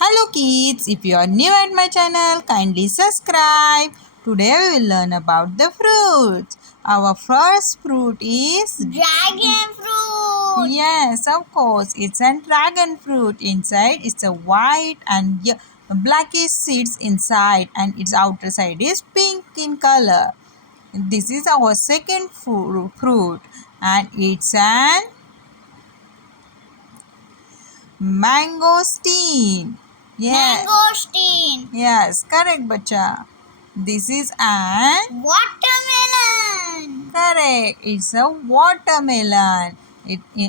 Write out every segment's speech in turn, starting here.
Hello kids, if you are new at my channel, kindly subscribe. Today we will learn about the fruits. Our first fruit is Dragon fruit. yes, of course, it's a dragon fruit. Inside it's a white and blackish seeds inside, and its outer side is pink in color. This is our second fruit, and it's an mangosteen. Yes. Mangosteen. Yes, correct, bacha. This is an Watermelon. correct. It's a watermelon.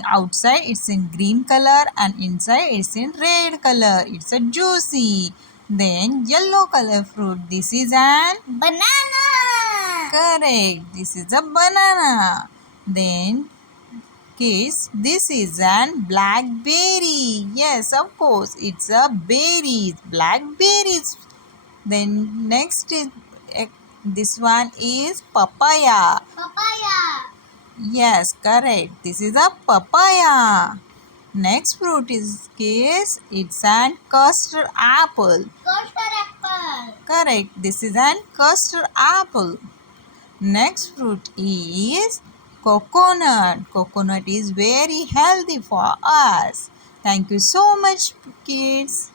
Outside it's in green color and inside it's in red color. It's a juicy. Then yellow color fruit. This is an Banana. correct. This is a banana. Then kids, this is an blackberry. Yes, of course, it's a berries. Blackberries. Then next is this one is papaya. Papaya. Yes, correct. This is a papaya. Next fruit is it's an custard apple. Custard apple. Correct. This is an custard apple. Next fruit is coconut. Coconut is very healthy for us. Thank you so much, kids.